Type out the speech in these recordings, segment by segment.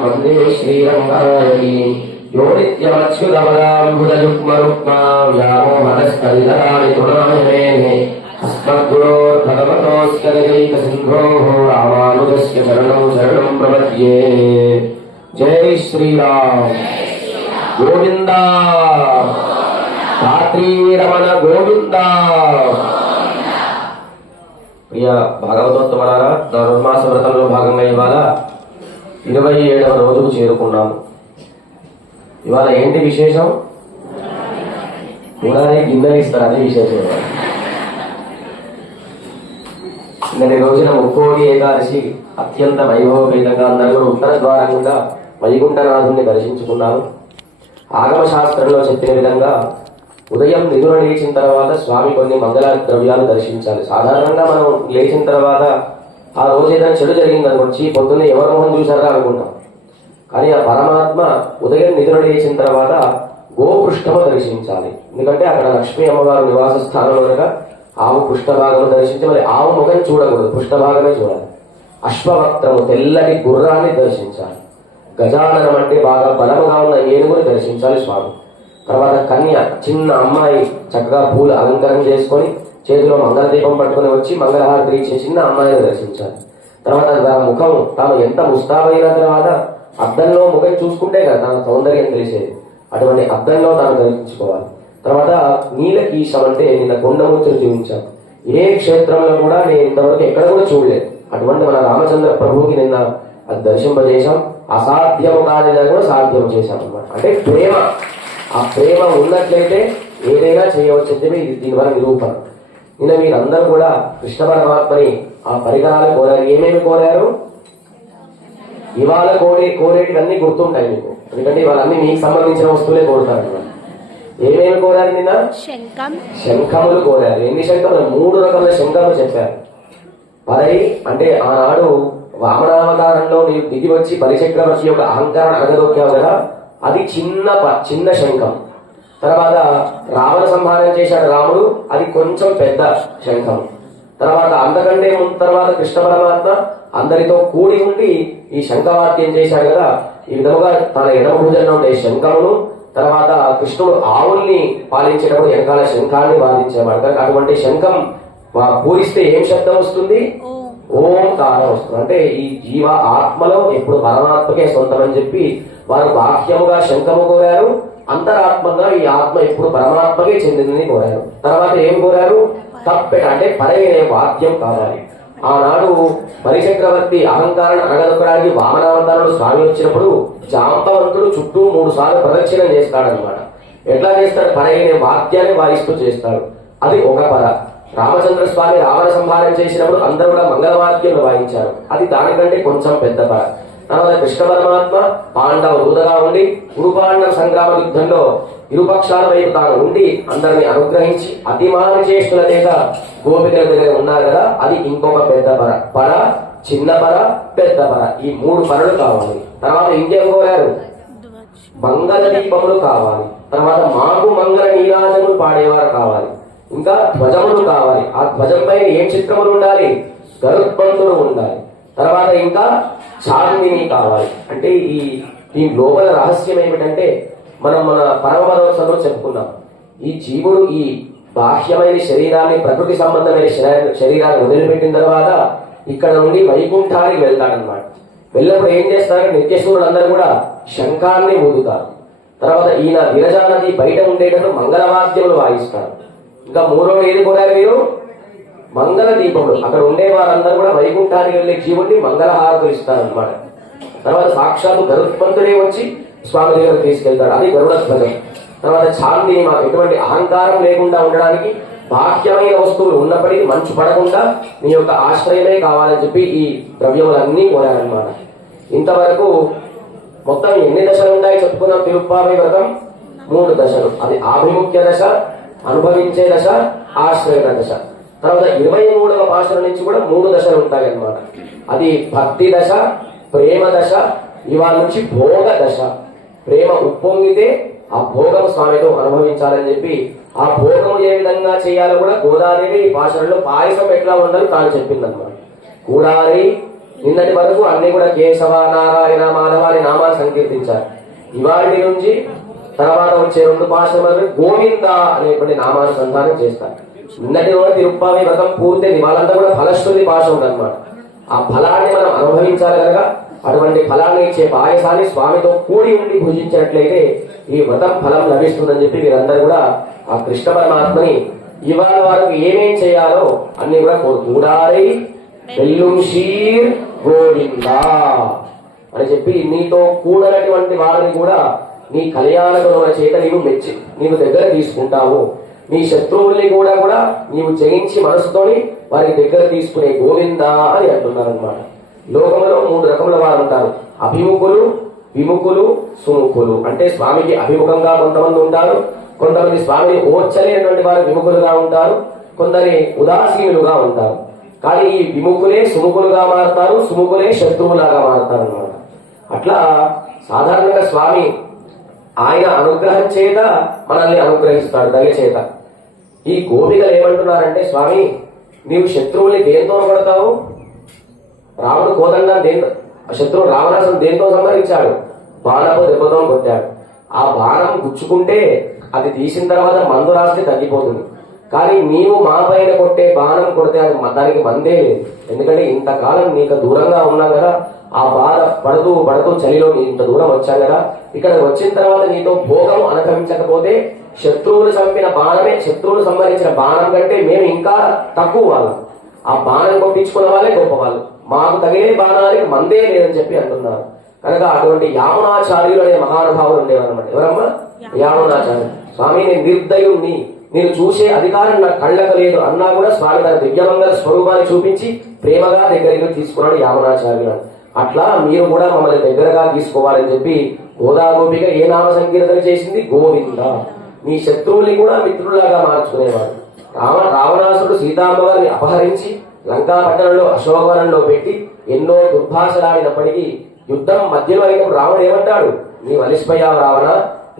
वंदे श्रीरंगायणी यो नित्यमच्युतपदाम्बुजयुग्मरुक्माव्यामोहरस्कलितराणि गुणायमेने अस्मद्गुरोर्भगवतोऽस्य निजैकसिन्धोः रामानुजस्य शरणं शरणं प्रपद्ये। जय श्रीराम गोविंदा धात्रीरमण गोविंदा। ప్రియ భాగవతోత్తమలారా, ధనుర్మాస వ్రతంలో భాగంగా ఇవాళ 27వ రోజుకు చేరుకున్నాము. ఇవాళ ఏంటి విశేషం? ఉగాది గిన్నెలు ఇస్తారు, అదే విశేషం. నిన్నటి రోజున ముక్కోడి ఏకాదశి అత్యంత వైభవపేతంగా అందరూ కూడా ఉత్తర ద్వారంగా వైకుంఠనాథుని దర్శించుకున్నారు. ఆగమ శాస్త్రంలో చెప్పిన విధంగా ఉదయం నిద్ర లేచిన తర్వాత స్వామి కొన్ని మంగళ ద్రవ్యాలు దర్శించాలి. సాధారణంగా మనం లేచిన తర్వాత ఆ రోజు ఏదైనా చెడు జరిగిందనుకోండి, పొద్దున్నే ఎవరి మొహం చూశారా అనుకుంటాం. కానీ ఆ పరమాత్మ ఉదయం నిద్ర లేచిన తర్వాత గోపృష్ఠము దర్శించాలి. ఎందుకంటే అక్కడ లక్ష్మీ అమ్మవారు నివాస స్థానంలో ఆవు పృష్ఠభాగము దర్శించి మరి ఆవు ముఖం చూడకూడదు, పృష్ఠభాగమే చూడాలి. అశ్వవక్త్రము తెల్లటి గుర్రాన్ని దర్శించాలి. గజాననం అంటే బాగా బలముగా ఉన్న ఏనుగుని దర్శించాలి స్వామి. తర్వాత కన్య చిన్న అమ్మాయి చక్కగా పూలు అలంకరణ చేసుకొని చేతిలో మంగళ దీపం పట్టుకుని వచ్చి మంగళహారతి ఇచ్చే చిన్న అమ్మాయిని దర్శించాలి. తర్వాత తన ముఖం తాను ఎంత ముస్తాబైన తర్వాత అద్దంలో ముఖం చూసుకుంటే కదా తన సౌందర్యం తెలిసేది. అటువంటి అద్దంలో తాను దర్శించుకోవాలి. తర్వాత నీలకీశం అంటే నిన్న కొండమూర్తిని చూపించాం. ఏ క్షేత్రంలో కూడా నేను ఇంతవరకు ఎక్కడ కూడా చూడలేదు. అటువంటి మన రామచంద్ర ప్రభువుకి నిన్న అది దర్శింపజేశాం. అసాధ్యము కానిదా కూడా సాధ్యం చేశాం అన్నమాట. అంటే ప్రేమ, ఆ ప్రేమ ఉన్నట్లయితే ఏదైనా చేయవచ్చు అంటే దీనివల్ల నిరూపణ. నిన్న మీరందరూ కూడా కృష్ణ పరమాత్మని ఆ పరికరాలు కోరారు. ఏమేమి కోరారు? ఇవాళ కోరేటివన్నీ గుర్తుంటాయి మీకు, ఎందుకంటే ఇవాళన్నీ మీకు సంబంధించిన వస్తువులే కోరుతారు. ఏమేమి కోరారు నిన్న? శంఖములు కోరారు. ఎన్ని శంఖములు? 3 రకాల శంఖములు చెప్పారు. పరై అంటే ఆనాడు వామనావతారంలో నీవు దిగి వచ్చి బలిచక్రవర్తి యొక్క అహంకారం అడగదొక్కావు కదా, అది చిన్న శంఖం. తర్వాత రావణ సంహారం చేశాడు రాముడు, అది కొంచెం పెద్ద శంఖం. తర్వాత అంతకంటే తర్వాత కృష్ణ పరమాత్మ అందరితో కూడి ఉండి ఈ శంఖవాద్యం చేశాడు కదా. ఈ విధముగా తన ఎడమ భుజంలో ఉండే శంఖమును, తర్వాత కృష్ణుడు ఆవుల్ని పాలించేటప్పుడు వెనకాల శంఖాన్ని వాదించేవాడు. అటువంటి శంఖం పూరిస్తే ఏం శబ్దం వస్తుంది? ఓంకారం వస్తుంది. అంటే ఈ జీవ ఆత్మలో ఎప్పుడు పరమాత్మకే సొంతమని చెప్పి వారు బాహ్యముగా శంఖము కోరారు, అంతరాత్మగా ఈ ఆత్మ ఎప్పుడు పరమాత్మకే చెందిందని కోరారు. తర్వాత ఏం కోరారు? తప్పెట అంటే పరైన వాద్యం కావాలి. ఆనాడు బలిచక్రవర్తి అహంకారాన్ని అడగదొక్కడానికి వామనావతారుడు స్వామి వచ్చినప్పుడు జాంబవంతుడు చుట్టూ 3 సార్లు ప్రదక్షిణం చేస్తాడనమాట. ఎట్లా చేస్తాడు? పరైన వాద్యాన్ని వాయిస్తూ చేస్తాడు. అది ఒక పర. రామచంద్ర స్వామి రావణ సంహారం చేసినప్పుడు అందరూ కూడా మంగళవాద్యంలో వాయించారు. అది దానికంటే కొంచెం పెద్ద పర. తర్వాత కృష్ణ పరమాత్మ పాండవ దూతగా ఉండి కురుపాండవ సంగ్రామ యుద్ధంలో ఇరుపక్షాల వైపు తాను ఉండి అందరిని అనుగ్రహించి అతిమాన చేష్టుల చేత గోపికల దగ్గర ఉన్నారు కదా, అది ఇంకొక పెద్ద పర. పర, చిన్న పర, పెద్ద పర, ఈ 3 పరలు కావాలి. తర్వాత ఇంకేం కోరారు? మంగళ దీపములు కావాలి. తర్వాత మాకు మంగళ నీరాజములు పాడేవారు కావాలి. ఇంకా ధ్వజములు కావాలి. ఆ ధ్వజం పైన ఏం చిత్రములు ఉండాలి? గరుత్మంతుడు ఉండాలి. తర్వాత ఇంకా చాందిని కావాలి. అంటే ఈ లోపల రహస్యం ఏమిటంటే మనం మన పరమపదోత్సవంలో చెప్పుకున్నాం. ఈ జీవుడు ఈ బాహ్యమైన శరీరాన్ని, ప్రకృతి సంబంధమైన శరీరాన్ని వదిలిపెట్టిన తర్వాత ఇక్కడ నుండి వైకుంఠానికి వెళ్తాడనమాట. వెళ్ళినప్పుడు ఏం చేస్తారంటే నిత్యశూరులు అందరూ కూడా శంఖాన్ని ఊదుతారు. తర్వాత ఈయన విరజానది బయట ఉండేటట్టు మంగళవాద్యములు వాయిస్తారు. ఇంకా 3వది ఏది కోరారు మీరు? మంగళ దీపములు. అక్కడ ఉండే వారందరూ కూడా వైకుంఠానికి వెళ్లే జీవుడిని మంగళహారతులు ఇస్తారనమాట. తర్వాత సాక్షాత్తు గరుత్మంతుడే వచ్చి స్వామి దగ్గర తీసుకెళ్తాడు. అది గరుడ ధ్వజం. తర్వాత చాందిని, మాకు ఎటువంటి అహంకారం లేకుండా ఉండడానికి బాహ్యమైన వస్తువులు ఉన్నప్పటికీ మంచు పడకుండా నీ యొక్క ఆశ్రయమే కావాలని చెప్పి ఈ ద్రవ్యములన్నీ కోరారనమాట. ఇంతవరకు మొత్తం ఎన్ని దశలు ఉంటాయి చెప్పుకున్నాం? తిరుప్పావై వ్రతం 3 దశలు. అది ఆభిముఖ్య దశ, అనుభవించే దశ, ఆశ్రయ దశ. తర్వాత 23వ పాశురం నుంచి కూడా 3 దశలు ఉంటాయి అన్నమాట. అది భక్తి దశ, ప్రేమ దశ, ఇవాళ నుంచి భోగ దశ. ప్రేమ ఉప్పొంగితే ఆ భోగం స్వామితో అనుభవించాలని చెప్పి ఆ భోగం ఏ విధంగా చేయాలో కూడా గోదాదేవి ఈ పాశురంలో పాయసం ఎట్లా ఉండాలి తాను చెప్పిందన్నమాట. కూడారి నిన్నటి వరకు అన్ని కూడా కేశవ నారాయణ మాధవ అనే నామాలు సంకీర్తించారు. ఇవాటి నుంచి తర్వాత వచ్చే 2 పాశములు గోవింద అనేటువంటి నామానుసంధానం చేస్తారు. నిన్నటి కూడా తిరుప్పావి వ్రతం పూర్తయింది, వాళ్ళంతా కూడా ఫలశ్రుతి పాశములు అనమాట. ఆ ఫలాన్ని మనం అనుభవించాలి కనుక అటువంటి ఫలాన్ని ఇచ్చే పాయసాన్ని స్వామితో కూడి ఉండి భుజించినట్లయితే ఈ వ్రతం ఫలం లభిస్తుందని చెప్పి వీరందరూ కూడా ఆ కృష్ణ పరమాత్మని ఇవాళ వారికి ఏమేం చేయాలో అన్ని కూడా కూడారై వెల్లుంషీర్ గోవిందా అని చెప్పి నీతో కూడనటువంటి వారిని కూడా నీ కళ్యాణ గుణముల చేత నీవు మెచ్చి నీవు దగ్గర తీసుకుంటావు. నీ శత్రువుల్ని కూడా నీవు జయించి మనసుతోని వారికి దగ్గర తీసుకునే గోవిందా అని అంటున్నారు అనమాట. లోకంలో 3 రకముల వారు ఉంటారు. అభిముఖులు, విముఖులు, సుముఖులు. అంటే స్వామికి అభిముఖంగా కొంతమంది ఉంటారు, కొంతమంది స్వామిని ఓర్చలేనటువంటి వారు విముఖులుగా ఉంటారు, కొందరి ఉదాసీనులుగా ఉంటారు. కానీ ఈ విముఖులే సుముఖులుగా మారుతారు, సుముఖులే శత్రువులాగా మారుతారు అన్నమాట. అట్లా సాధారణంగా స్వామి ఆయన అనుగ్రహం చేత మనల్ని అనుగ్రహిస్తాడు, దయ చేత. ఈ గోపికలు ఏమంటున్నారంటే, స్వామి నీవు శత్రువుల్ని దేంతో కొడతావు? రాముడు కోదండాన్ని దేంతో, శత్రువు రావణాసురుడు దేంతో సంహరించాడు? బాణపు దెబ్బతో కొట్టాడు. ఆ బాణం గుచ్చుకుంటే అది తీసిన తర్వాత మందు రాస్తే తగ్గిపోతుంది. కానీ నీవు మా పైన కొట్టే బాణం కొడితే అది దానికి మందే లేదు. ఎందుకంటే ఇంతకాలం నీకు దూరంగా ఉన్నాం కదా, ఆ బాధ పడుతూ చలిలో ఇంత దూరం వచ్చాం కదా, ఇక్కడ వచ్చిన తర్వాత నీతో భోగం అనుభవించకపోతే శత్రువులు చంపిన బాణమే, శత్రువులు సంహరించిన బాణం కంటే మేము ఇంకా తక్కువ వాళ్ళం. ఆ బాణం కొట్టించుకున్న వాళ్ళే గొప్ప వాళ్ళు, మాకు తగిలే బాణానికి మందే లేదని చెప్పి అంటున్నారు. కనుక అటువంటి యామునాచార్యులు అనే మహానుభావులు ఉండేవారన్నమాట. ఎవరమ్మా? యామునాచార్యులు. స్వామి నేను నిర్దయుణ్ణి, నేను చూసే అధికారం నా కళ్ళకు లేదు అన్నా కూడా స్వామి తన దివ్యమంగళ స్వరూపాన్ని చూపించి ప్రేమగా దగ్గరికి తీసుకున్నాడు యామునాచార్యులు. అట్లా మీరు కూడా మమ్మల్ని దగ్గరగా తీసుకోవాలని చెప్పి గోదా గోపిక ఏ నామ సంకీర్తన చేసింది? గోవింద. నీ శత్రువుల్ని కూడా మిత్రులాగా మార్చుకునేవాడు. రావణాసుడు సీతామ్మవారిని అపహరించి లంకా పట్టణంలో అశోకవనంలో పెట్టి ఎన్నో దుర్భాషలాడినప్పటికీ యుద్ధం మధ్యలో అయినప్పుడు రాముడు ఏమంటాడు? నీ వలిసిపోయావు రావణ,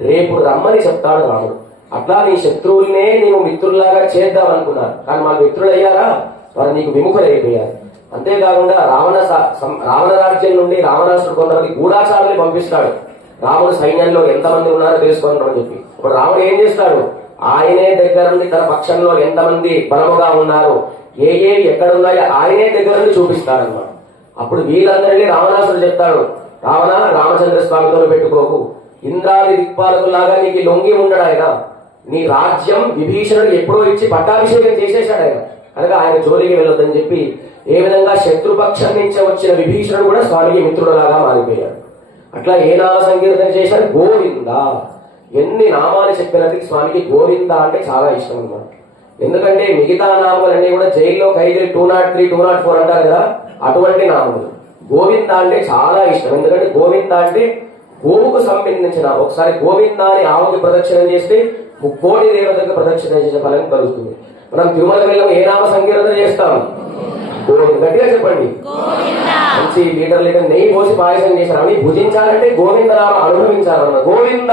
రేపు రమ్మని చెప్తాడు రాముడు. అట్లా నీ శత్రువుల్నే నీవు మిత్రుల్లాగా చేద్దాం అనుకున్నారు, కానీ మా మిత్రులు అయ్యారా? వారు నీకు విముఖులైపోయారు. అంతేకాకుండా రావణ రాజ్యం నుండి రావణాసుడు కొంతమంది గూఢాచారుల్ని పంపిస్తాడు. రాముడు సైన్యంలో ఎంతమంది ఉన్నారో తెలుసుకుంటామని చెప్పి. ఇప్పుడు రాముడు ఏం చేస్తాడు? ఆయనే దగ్గర నుండి తన పక్షంలో ఎంతమంది బలముగా ఉన్నారు, ఏ ఎక్కడున్నాయో ఆయనే దగ్గర నుండి చూపిస్తాడన్నమాట. అప్పుడు వీళ్ళందరినీ రావణాసుడు చెప్తాడు, రావణ రామచంద్ర స్వామితో పెట్టుకోకు, ఇంద్రాది దిక్పాలకులాగా నీకు లొంగి ఉండడు ఆయన. నీ రాజ్యం విభీషణుడు ఎప్పుడో ఇచ్చి పట్టాభిషేకం చేసేశాడు ఆయన, కనుక ఆయన జోలికి వెళ్ళొద్దని చెప్పి ఏ విధంగా శత్రుపక్షం నుంచి వచ్చిన విభీషణుడు కూడా స్వామికి మిత్రుడులాగా మారిపోయాడు. అట్లా ఏ నామ సంకీర్తన చేశారు? గోవింద. ఎన్ని నామాలు చెప్పినది స్వామికి గోవింద అంటే చాలా ఇష్టం అన్నమాట. ఎందుకంటే మిగతా నామాలన్నీ కూడా జైల్లో ఖైదీ 203, 204 అంటారు కదా, అటువంటి నామములు. గోవింద అంటే చాలా ఇష్టం. ఎందుకంటే గోవింద అంటే గోవుకు సంబంధించిన. ఒకసారి గోవింద అని ఆవుకి ప్రదక్షిణం చేస్తే 3 కోటి దేవతలకు ప్రదక్షిణ చేసే ఫలం కలుగుతుంది. మనం తిరుమల వెళ్ళం ఏ నామ సంకీర్తన చేస్తాం? గోవింద. గట్టిగా చెప్పండి. మంచి లీటర్ నెయ్యి పోసి పాయసం చేశారు అని భుజించాలంటే గోవింద నామ అనుభవించాలన్న. గోవింద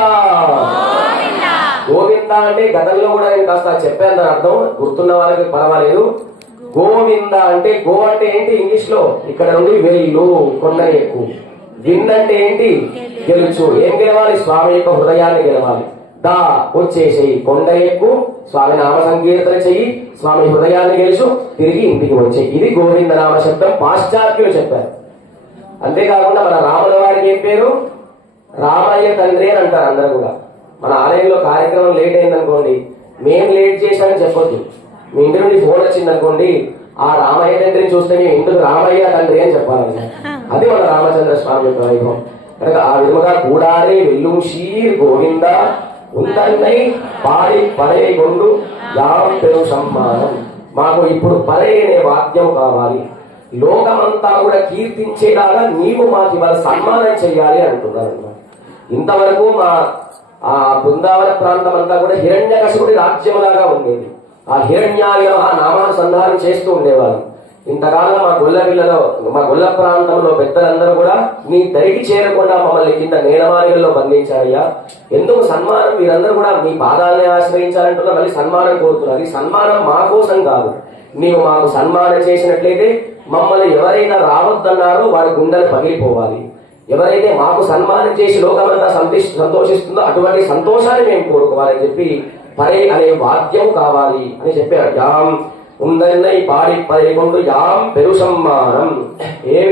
గోవింద అంటే గతంలో కూడా నేను కాస్త చెప్పాను, దాని అర్థం గుర్తున్న వాళ్ళకి పర్వాలేదు. గోవింద అంటే గో అంటే ఏంటి ఇంగ్లీష్ లో? ఇక్కడ నుండి వెళ్ళు, కొండ ఎక్కువ. విన్ అంటే ఏంటి? గెలుచు. ఏం గెలవాలి? స్వామి యొక్క హృదయాన్ని గెలవాలి. దా వచ్చేసేయి, కొండ ఎక్కువ, స్వామి నామ సంకీర్తన చెయ్యి, స్వామి హృదయాన్ని గెలుచు, తిరిగి ఇంటికి వచ్చేయి. ఇది గోవింద నామ శబ్దం పాశ్చాత్యులు చెప్పారు. అంతేకాకుండా మన రాముల వారికి ఏం పేరు? రామయ్య తండ్రి అని అంటారు అందరూ కూడా. మన ఆలయంలో కార్యక్రమం లేట్ అయిందనుకోండి, మేము లేట్ చేశామని చెప్పొద్దు. మీ ఇంటి నుండి ఫోన్ వచ్చిందనుకోండి, ఆ రామయ్య తండ్రిని చూస్తే మీ ఇంటికి రామయ్య తండ్రి అని చెప్పాలండి. అది మన రామచంద్ర స్వామి యొక్క వైభవం. కనుక ఆ విధముగా కూడాలి వెల్లుం షీర్ గోవింద ఉందన్నై పాడి పరే గొండు యాం పెరు సమ్మానం. మాకు ఇప్పుడు పరే అనే వాద్యం కావాలి, లోకమంతా కూడా కీర్తించేలాగా నీవు మాకు ఇవాళ సన్మానం చెయ్యాలి అంటున్నారు అన్నమాట. ఇంతవరకు మా ఆ బృందావన ప్రాంతం అంతా కూడా హిరణ్యకశిపుడి రాజ్యంలాగా ఉండేది. ఆ హిరణ్యాయ నామానుసంధానం చేస్తూ ఉండేవారు. ఇంతకాలం మా గొల్ల ప్రాంతంలో పెద్దలందరూ కూడా నీ దరికి చేరకుండా మమ్మల్ని కింద నేలమాలిగల్లో బంధించారయ్యా. ఎందుకు సన్మానం? మీరందరూ కూడా మీ పాదాలని ఆశ్రయించాలంటున్నా, మళ్ళీ సన్మానం కోరుతున్నారు. ఈ సన్మానం మా కోసం కాదు, నీవు మాకు సన్మానం చేసినట్లయితే మమ్మల్ని ఎవరైనా రావద్దన్నారో వారి గుండెలు పగిలిపోవాలి. ఎవరైతే మాకు సన్మానం చేసి లోకమంతా సంతోషిస్తుందో అటువంటి సంతోషాన్ని మేము కోరుకోవాలని చెప్పి పరే అనే వాద్యం కావాలి అని చెప్పారు. యాం ఉందన్నై పాడి పరేకొండు యాం పెరు సన్మానం. ఏ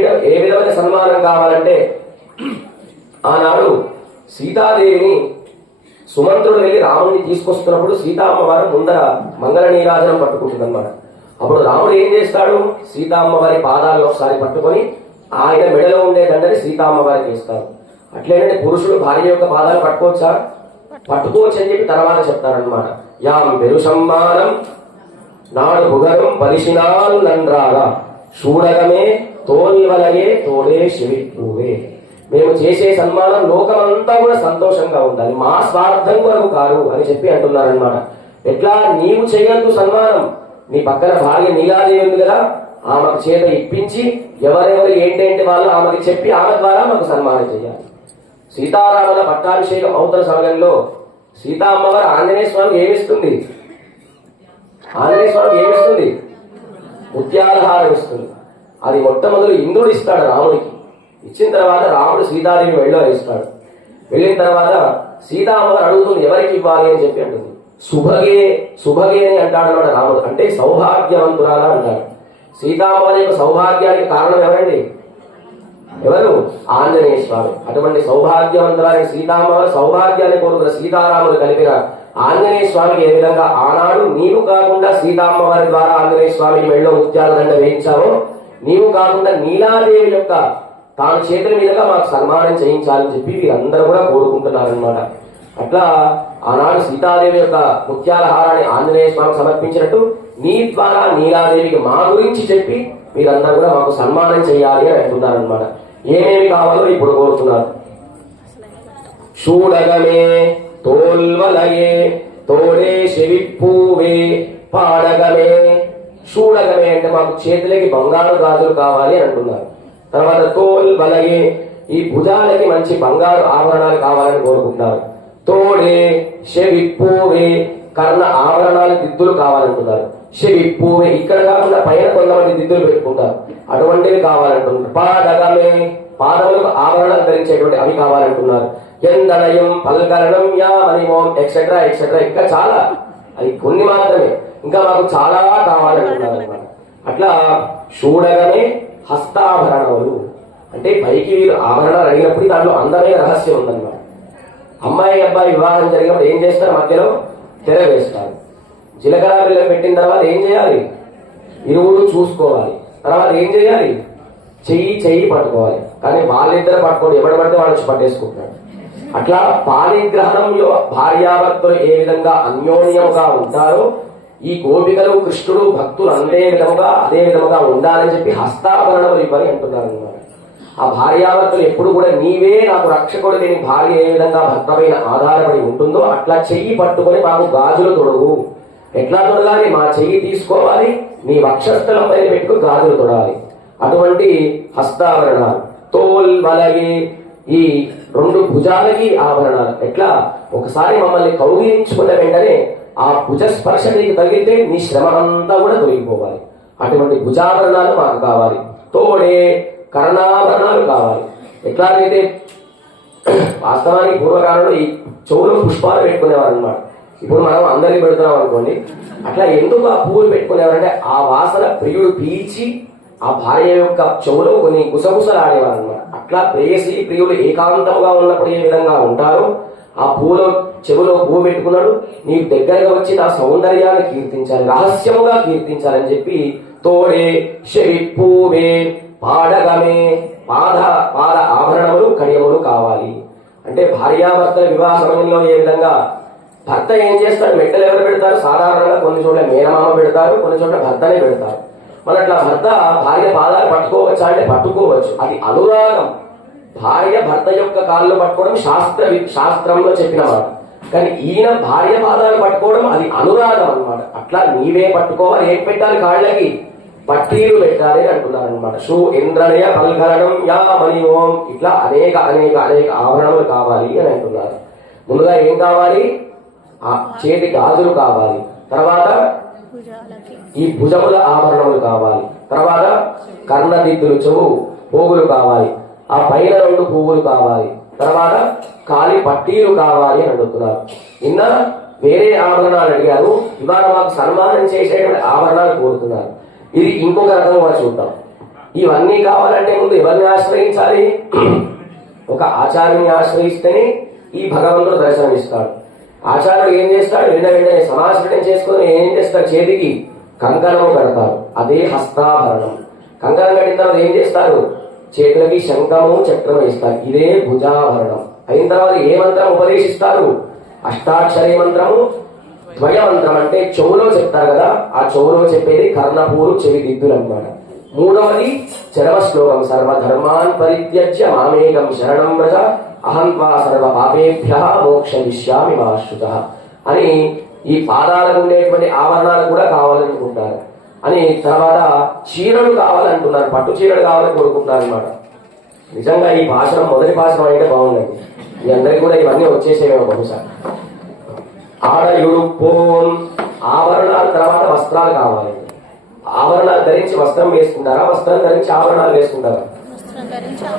విధమైన సన్మానం కావాలంటే ఆనాడు సీతాదేవిని సుమంత్రుడు వెళ్ళి రాముడిని తీసుకొస్తున్నప్పుడు సీతామ్మవారు ముందర మంగళ నీరాజనం పట్టుకుంటుంది అనమాట. అప్పుడు రాముడు ఏం చేస్తాడు, సీతామ్మవారి పాదాలను ఒకసారి పట్టుకొని ఆయన మెడలో ఉండే దండని సీతామ్మవారికి ఇస్తారు. అట్లేనంటే పురుషుడు భార్య యొక్క పాదాలు పట్టుకోవచ్చా? పట్టుకోవచ్చు అని చెప్పి తర్వాత చెప్తారనమాట. యాం పెరు సమ్మానం నాడు బుగరం పరిశినాల్ నంద్రాల చూడగమే తోల్వలగే తోడే శివిపూవే. మేము చేసే సన్మానం లోకమంతా కూడా సంతోషంగా ఉండాలి, మా స్వార్థం కొరకు కాదు అని చెప్పి అంటున్నారనమాట. ఎట్లా నీవు చేయొద్దు సన్మానం, నీ పక్కన భార్య నీలాదేవి ఉంది కదా, ఆమెకు చేత ఇప్పించి ఎవరెవరు ఏంటంటే వాళ్ళు ఆమెకి చెప్పి ఆమె ద్వారా మాకు సన్మానం చేయాలి. సీతారాముల పట్టాభిషేకం అవుతున్న సమయంలో సీతా అమ్మవారు ఆంజనేయ స్వామికి ఏమిస్తుంది? ఆంజనేయ స్వామికి ఏమిస్తుంది? ముత్యాలహారం ఇస్తుంది. అది మొట్టమొదలు ఇంద్రుడు ఇస్తాడు రాముడికి. ఇచ్చిన తర్వాత రాముడు సీతాదేవి వెళ్ళో ఇస్తాడు. వెళ్ళిన తర్వాత సీతా అమ్మవారు అడుగుతుంది ఎవరికి ఇవ్వాలి అని చెప్పి అంటుంది. శుభగే శుభగే అని అంటాడు అన్నమాట రాముడు, అంటే సౌభాగ్యవంతురాలా అంటాడు. సీతామ్మవారి యొక్క సౌభాగ్యానికి కారణం ఎవరండి? ఎవరు? ఆంజనేయ స్వామి. అటువంటి సౌభాగ్యవంతురాలని సీతామ్మవారి సౌభాగ్యాన్ని కోరుకున్న సీతారాములు కలిపిన ఆంజనేయ స్వామికి ఏ విధంగా ఆనాడు నీవు కాకుండా సీతామ్మవారి ద్వారా ఆంజనేయ స్వామికి మెళ్ళో ముత్యాల దండ వేయించావో, నీవు కాకుండా నీలాదేవి యొక్క తాను చేతుల మీదుగా మాకు సన్మానం చేయించాలని చెప్పి వీరందరూ కూడా కోరుకుంటున్నారనమాట. అట్లా ఆనాడు సీతాదేవి యొక్క ముత్యాల హారాన్ని ఆంజనేయ స్వామికి సమర్పించినట్టు నీ ద్వారా నీలాదేవికి మా గురించి చెప్పి మీరందరూ కూడా మాకు సన్మానం చేయాలి అని అంటున్నారనమాట. ఏమేమి కావాలో ఇప్పుడు కోరుతున్నారు. చూడగమే తోల్వలయే తోడే శవిపూవే పాడగమే. చూడగమే అంటే మాకు చేతులకి బంగారు గాజులు కావాలి అని అంటున్నారు. తర్వాత తోల్వలయే ఈ భుజాలకి మంచి బంగారు ఆభరణాలు కావాలని కోరుకుంటున్నారు. తోడే శవిపూవే కర్ణ ఆభరణాలు దిద్దులు కావాలంటున్నారు. శవిపూవే ఇక్కడ కాకుండా పైన కొంతమంది దిద్దులు పెట్టుకుంటారు, అటువంటివి కావాలంటున్నారు. పాడగమే పాదములకు ఆభరణాలు ధరించేటువంటి అవి కావాలంటున్నారు. ఎందనయం పల్కరణం యా మణిమోం ఎక్సెట్రా ఎక్సెట్రా, ఇంకా చాలా, అది కొన్ని మాత్రమే, ఇంకా మాకు చాలా కావాలంటున్నారు అనమాట. అట్లా చూడగానే హస్తాభరణములు అంటే పైకి వీళ్ళు ఆభరణాలు అడిగినప్పుడు దాంట్లో అందమైన రహస్యం ఉందన్నమాట. అమ్మాయి అబ్బాయి వివాహం జరిగినప్పుడు ఏం చేస్తారు? మధ్యలో తెర వేస్తారు. జీలకర్ర బిళ్ళలు పెట్టిన తర్వాత ఏం చేయాలి? ఇరువురు చూసుకోవాలి. తర్వాత ఏం చేయాలి? చెయ్యి పట్టుకోవాలి. కానీ వాళ్ళిద్దరు పట్టుకోండి, ఎవడు పడితే వాడు వచ్చి పట్టేసుకుంటున్నాడు. అట్లా పాణిగ్రహణంలో భార్యాభర్తలు ఏ విధంగా అన్యోన్యంగా ఉంటారో ఈ గోపికలు కృష్ణుడు భక్తులు అదే విధముగా ఉండాలని చెప్పి హస్తాభరణములు ఇవ్వని అంటున్నారు అన్నమాట. ఆ భార్యాభర్తలు ఎప్పుడు కూడా నీవే నాకు రక్షకుడు లేని భార్య ఏ విధంగా భర్త పైన ఆధారపడి ఉంటుందో అట్లా చెయ్యి పట్టుకొని మాకు గాజులు తొడుగు. ఎట్లా తొడగాలి? మా చెయ్యి తీసుకోవాలి, నీ వక్షస్థలం పైన పెట్టుకు గాజులు తొడాలి. అటువంటి హస్తాభరణాలు. తోల్ వలగి ఈ రెండు భుజాలకి ఆభరణాలు. ఎట్లా? ఒకసారి మమ్మల్ని కౌగిలించుకున్న వెంటనే ఆ భుజ స్పర్శ నీకు తగిలితే నీ శ్రమ అంతా కూడా తొలగిపోవాలి. అటువంటి భుజాభరణాలు మాకు కావాలి. తోడే కర్ణాభరణాలు కావాలి. ఎట్లాగైతే వాస్తవానికి పూర్వకాలంలో ఈ చెవులు పుష్పాలు పెట్టుకునేవారు అనమాట. ఇప్పుడు మనం అందరికి పెడుతున్నాం అనుకోండి. అట్లా ఎందుకు ఆ పువ్వులు పెట్టుకునేవారంటే ఆ వాసన ప్రియుడు పీల్చి ఆ భార్య యొక్క చెవులో కొన్ని గుసగుసలు ఆడేవారు అనమాట. అట్లా ప్రేయసి ప్రియుడు ఏకాంతముగా ఉన్నప్పుడు ఏ విధంగా ఉంటారో ఆ పూలో చెవులో పువ్వు పెట్టుకున్నాడు, నీకు దగ్గరగా వచ్చి నా సౌందర్యాన్ని కీర్తించాలి, రహస్యముగా కీర్తించాలని చెప్పి తోడే శవిపూవే పాడగమే పాద ఆభరణములు కడియములు కావాలి. అంటే భార్యాభర్తల వివాహ సమయంలో ఏ విధంగా భర్త ఏం చేస్తాడు? మెట్టలు ఎవరు పెడతారు? సాధారణంగా కొన్ని చోట్ల మేనమామ పెడతారు, కొన్ని చోట్ల భర్తనే పెడతారు. మన అట్లా భర్త భార్య పాదాలు పట్టుకోవచ్చా అంటే పట్టుకోవచ్చు, అది అనురాగం. భార్య భర్త యొక్క కాళ్ళు పట్టుకోవడం శాస్త్రంలో చెప్పిన మాట. కానీ ఈయన భార్య పాదాలు పట్టుకోవడం అది అనురాగం అన్నమాట. అట్లా నీవే పట్టుకోవాలి. ఏం పెట్టాలి? కాళ్ళకి పట్టీలు పెట్టాలి అని అంటున్నారు అనమాట. షూ ఇంద్రనయ పల్కరణం యా మణి ఓం, ఇట్లా అనేక అనేక అనేక ఆభరణములు కావాలి అని అంటున్నారు. ముందుగా ఏం కావాలి? ఆ చేతి గాజులు కావాలి. తర్వాత ఈ భుజముల ఆభరణములు కావాలి. తర్వాత కర్ణదిద్దులు చెవు పోగులు కావాలి. ఆ పైన 2 పువ్వులు కావాలి. తర్వాత కాలి పట్టీలు కావాలి అని అడుగుతున్నారు. నిన్న వేరే ఆభరణాలు అడిగారు, ఇవాళ మాకు సన్మానం చేసేటువంటి ఆభరణాలు కోరుతున్నారు. ఇది ఇంకొక రకంగా కూడా చూద్దాం. ఇవన్నీ కావాలంటే ముందు ఎవరిని ఆశ్రయించాలి? ఒక ఆచార్యుని ఆశ్రయిస్తేనే ఈ భగవంతుడు దర్శనమిస్తాడు. ఆచార్యుడు ఏం చేస్తాడు? వెంటనే సమాశ్రయం చేసుకుని ఏం చేస్తాడు? చేతికి కంకణము కడతారు, అదే హస్తాభరణం. కంకణం కట్టిన తర్వాత ఏం చేస్తారు? చేతులకి శంఖము చక్రం వేస్తారు, ఇదే భుజాభరణం. అయిన తర్వాత ఏ మంత్రం ఉపదేశిస్తారు? అష్టాక్షరి మంత్రము, ద్వయ మంత్రం అంటే చెవులో చెప్తారు కదా, ఆ చెవులో చెప్పేది కర్ణపూరు చెవి దిద్దులు అన్నమాట. మూడవది చరమ శ్లోకం, సర్వధర్మాన్ పరిత్యజ్య మామేకం శరణం వ్రజ అహం త్వా సర్వ పాపేభ్య మోక్షయిష్యామి మా శుచః అని ఈ పాదాలకు ఉండేటువంటి ఆవరణాలు కూడా కావాలనుకుంటారు. అని తర్వాత చీరలు కావాలంటున్నారు, పట్టు చీరలు కావాలని కోరుకుంటున్నారు అనమాట. నిజంగా ఈ భాషణం మొదటి భాషణం అయితే బాగుందండి. మీ అందరికి కూడా ఇవన్నీ వచ్చేసేమో బహుశా. ఆడయుడుపోన్ ఆభరణాల తర్వాత వస్త్రాలు కావాలి. ఆభరణాలు ధరించి వస్త్రం వేసుకుంటారా? వస్త్రం ధరించి ఆభరణాలు వేసుకుంటారా?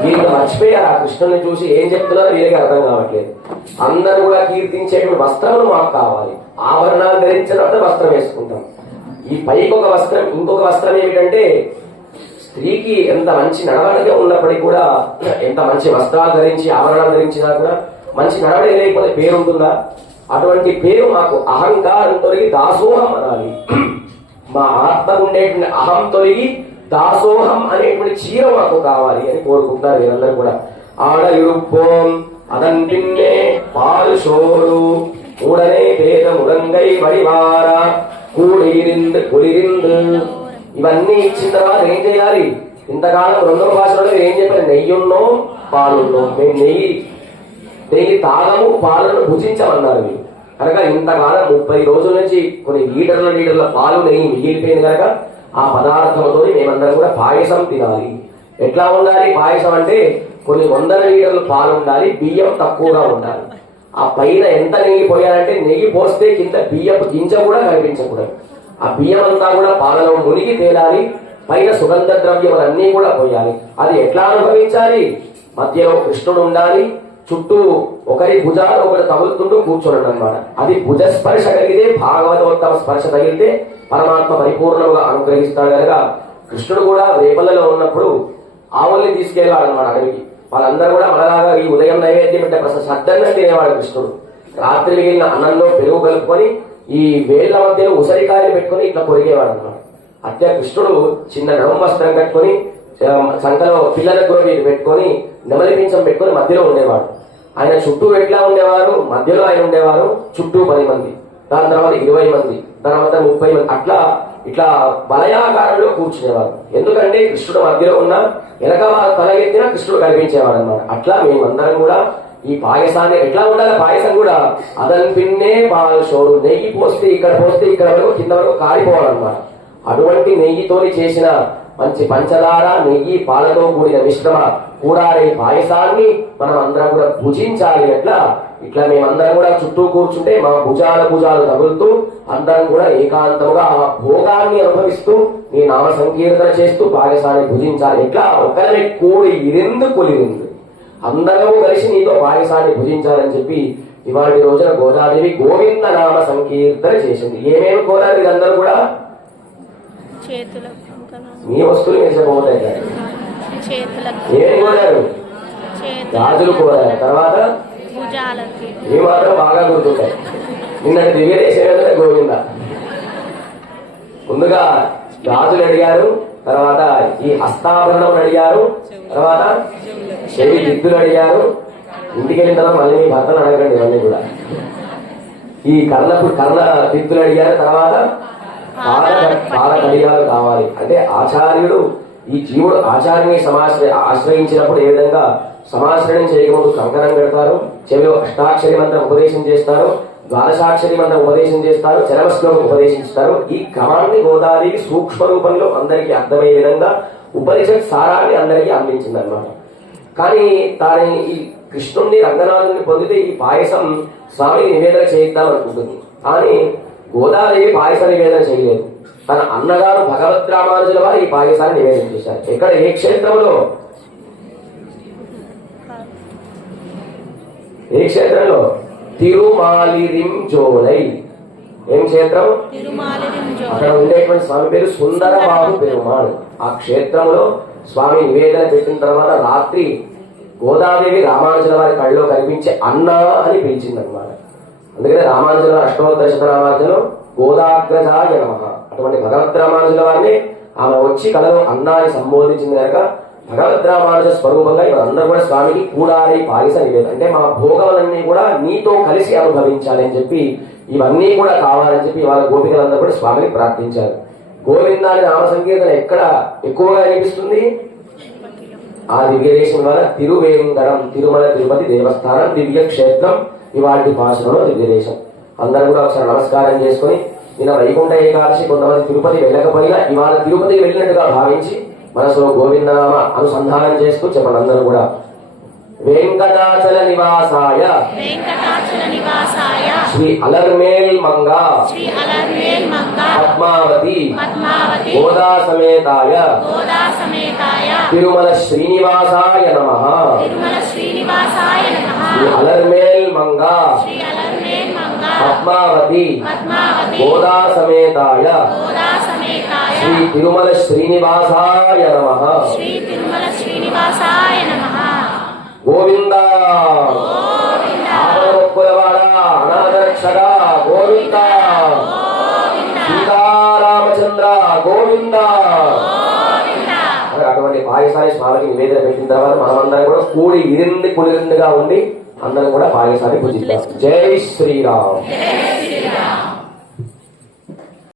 వీళ్ళు మర్చిపోయారు. ఆ కృష్ణుని చూసి ఏం చెప్తున్నారో వీరికి అర్థం కావట్లేదు. అందరూ కూడా కీర్తించేటువంటి వస్త్రములు మాకు కావాలి. ఆభరణాలు ధరించిన తర్వాత వస్త్రం వేసుకుంటాం. ఈ పైకి ఒక వస్త్రం, ఇంకొక వస్త్రం ఏమిటంటే స్త్రీకి ఎంత మంచి నడవడిక ఉన్నప్పటికీ కూడా, ఎంత మంచి వస్త్రాలు ధరించి ఆభరణాలు ధరించినా కూడా మంచి నడవడిక లేకపోతే పేరు ఉంటుందా? అటువంటి పేరు మాకు అహంకారం తొలగి దాసోహం అనాలి. మా ఆత్మ ఉండేటువంటి అహం తొలగి దాసోహం అనేటువంటి చీర మాకు కావాలి అని కోరుకుంటున్నారు వీరందరూ కూడా. ఆడయుడుపోం అదన్ పిన్నే పాలు షోరు ఉడనే పేద మురంగై వడివార కూడిరింద్ కులిరింద్. ఇవన్నీ ఇచ్చిన తర్వాత ఏం చేయాలి? ఇంతకాలం 2వ భాషలో ఏం చెప్పారు? నెయ్యున్నో పాలున్నో. మేము నెయ్యి తాగము, పాలను భుజించమన్నారు వీళ్ళు. కనుక ఇంతకాలం 30 రోజుల నుంచి కొన్ని లీటర్ల పాలు నెయ్యి మిగిలిపోయింది కనుక ఆ పదార్థంతో మేమందరం కూడా పాయసం తినాలి. ఎట్లా ఉండాలి పాయసం అంటే? కొన్ని 100 లీటర్లు పాలు ఉండాలి, బియ్యం తక్కువగా ఉండాలి. ఆ పైన ఎంత నెయ్యి పోయాలంటే నెయ్యి పోస్తే కింద బియ్యపు గింజ కూడా కనిపించకూడదు. ఆ బియ్యం అంతా కూడా పాలలో మునిగి తేలాలి. పైన సుగంధ ద్రవ్యములన్నీ కూడా పోయాలి. అది ఎట్లా అనుభవించాలి? మధ్యలో కృష్ణుడు ఉండాలి, చుట్టూ ఒకరి భుజాలు ఒకరు తగులుతుంటూ కూర్చోండి అన్నమాట. అది భుజ స్పర్శ కలిగితే, భాగవతోత్తమ స్పర్శ తగిలితే పరమాత్మ పరిపూర్ణంగా అనుగ్రహిస్తాడు. కనుక కృష్ణుడు కూడా రేపల్లలో ఉన్నప్పుడు ఆవుల్ని తీసుకెళ్ళాడు అనమాట అడవికి. వాళ్ళందరూ కూడా మనలాగా ఈ ఉదయం నైవేద్యం పెట్టే సద్దన్నం తినేవాడు కృష్ణుడు. రాత్రి మిగిలిన అన్నంలో పెరుగు కలుపుకొని ఈ వేళ్ల మధ్యలో ఉసరికాయలు పెట్టుకుని ఇట్లా కొరిగేవాడు అనమాట. అత్య కృష్ణుడు చిన్న నడుము వస్త్రం కట్టుకొని సంకలో పిల్లల గురి పెట్టుకొని నెమలి పింఛం పెట్టుకొని మధ్యలో ఉండేవాడు. ఆయన చుట్టూ ఎట్లా ఉండేవారు? మధ్యలో ఆయన ఉండేవారు, చుట్టూ 10 మంది, దాని తర్వాత 20 మంది, తర్వాత 30 మంది, అట్లా ఇట్లా వలయాకారంలో కూర్చునేవారు. ఎందుకంటే కృష్ణుడు మధ్యలో ఉన్న వెనక తలగెత్తిన కృష్ణుడు కనిపించేవాడు అనమాట. అట్లా మేమందరం కూడా ఈ పాయసాన్ని ఎట్లా ఉండాలి? పాయసం కూడా అదన్ పిన్నే పాలు షోరు, నెయ్యి పోస్తే ఇక్కడ పోస్తే ఇక్కడ వరకు కింద వరకు కారిపోవాలన్నమాట. అటువంటి నెయ్యితో చేసిన మంచి పంచదార, నెయ్యి, పాలతో కూడిన మిశ్రమ కూడారే పాయసాన్ని మనం అందరం కూడా భుజించాలి. ఎట్లా? ఇట్లా మేమందరం కూడా చుట్టూ కూర్చుంటే మా భుజాలు తగులుతూ అందరం కూడా ఏకాంతముగా ఆ భోగాన్ని అనుభవిస్తూ నీ నామ సంకీర్తన చేస్తూ పాయసాన్ని భుజించాలి. ఎట్లా? ఒకరిని కూడి ఇరిందు కొలిరిందు, అందరము కలిసి నీతో పాయసాన్ని భుజించాలని చెప్పి ఇవాటి రోజున గోదాదేవి గోవింద నామ సంకీర్తన చేసింది. ఏమేమి కోరారు వీరందరూ కూడా? మీ వస్తువులు మెచ్చబోతాయి. ఏమేమి కోరారు? గాజులు కోరారు. తర్వాత ఇవి మాత్రం బాగా గుర్తుంటాయి. నిన్నటి దివ్య దేశం గోవింద. ముందుగా గాజులు అడిగారు, తర్వాత ఈ హస్తాభరణం అడిగారు, తర్వాత చెవి దిద్దులు అడిగారు. ఇంటికి వెళ్ళిన తర్వాత మళ్ళీ మీ భర్తను అడగండి ఇవన్నీ కూడా. ఈ కర్ణ దిద్దులు అడిగారు, తర్వాత పాద కడియాలు కావాలి. అంటే ఆచార్యుడు, ఈ జీవుడు ఆచార్యుని ఆశ్రయించినప్పుడు ఏ విధంగా సమాశ్రయం చేయకముందు కంకణం పెడతారు, చెవిలో అష్టాక్షరి మంత్రం ఉపదేశం చేస్తారు, ద్వాదశాక్షరి మంత్రం ఉపదేశం చేస్తారు, చరమ శ్లోకం ఉపదేశిస్తారు. ఈ క్రమాన్ని గోదాదేవి సూక్ష్మ రూపంలో అందరికీ అర్థమయ్యే విధంగా ఉపనిషత్ సారాన్ని అందరికీ అందించింది అన్నమాట. కానీ తాను ఈ కృష్ణుణ్ణి రంగనాథుని పొందితే ఈ పాయసం స్వామిని నివేదన చేయిద్దాం అనుకుంటుంది. కానీ గోదాదేవి పాయస నివేదన చేయలేదు. తన అన్నగారు భగవద్ రామానుజుల వారు ఈ పాయసాన్ని నివేదన చేశారు. ఎక్కడ, ఏ క్షేత్రంలో? ఏ క్షేత్రంలో? తిరుమాలిరింజోలై. ఏం క్షేత్రం? అక్కడ ఉండేటువంటి స్వామి పేరు సుందరబాబు పెరుమాళ్. ఆ క్షేత్రంలో స్వామి నివేదన పెట్టిన తర్వాత రాత్రి గోదాదేవి రామానుజుల వారి కళ్ళలో కనిపించి అన్న అని పిలిచిందనమాట. అందుకనే రామానుజుల వారి అష్టోత్తర శతనామార్జులు గోదాగ్రజాయ నమః. అటువంటి భగవద్ రామానుజుల వారిని ఆమె వచ్చి కళలో అన్న అని సంబోధించింది కనుక భగవద్ రామానుజ స్వరూపంగా ఇవరందరూ కూడా స్వామికి కూడాలి పాయస నివేదన, అంటే మా భోగములన్నీ కూడా నీతో కలిసి అనుభవించాలి అని చెప్పి, ఇవన్నీ కూడా కావాలని చెప్పి వాళ్ళ గోపికలందరూ కూడా స్వామిని ప్రార్థించారు. గోవిందాని నామ సంకీర్తన ఎక్కడ ఎక్కువగా అనిపిస్తుంది? ఆ దివ్యదేశం వల్ల తిరువేంకరం, తిరుమల తిరుపతి దేవస్థానం దివ్య క్షేత్రం ఇవాటి భాషలో దివ్యదేశం. అందరూ కూడా ఒకసారి నమస్కారం చేసుకుని, నిన్న వైకుంఠ ఏకాదశి కొంతమంది తిరుపతి వెళ్ళకపోయినా ఇవాళ తిరుపతికి వెళ్ళినట్టుగా భావించి మనసులో గోవిందనామ అనుసంధానం చేస్తూ చెప్పండి అందరూ కూడా. వెంకటాచల నివాసాయ శ్రీ అలర్మేల్ మంగా పద్మావతి గోదా సమేతాయ తిరుమల శ్రీనివాసాయ నమః. శ్రీ అలర్మేల్ మంగా పద్మావతి గోదా సమేతాయ శ్రీ తిరుమల శ్రీనివాసాయ నమః. గోవింద ఆపదముక్కులవాడ అనాథరక్షక గోవింద. సీతారామచంద్ర గోవింద. అటువంటి పాయసాన్ని స్వామికి నివేదన పెట్టిన తర్వాత మనమందరం కూడా కూడి ఇరింది కులిరిందిగా ఉండి అందరం కూడా పాయసాన్ని పూజిద్దాం. జై శ్రీరామ్.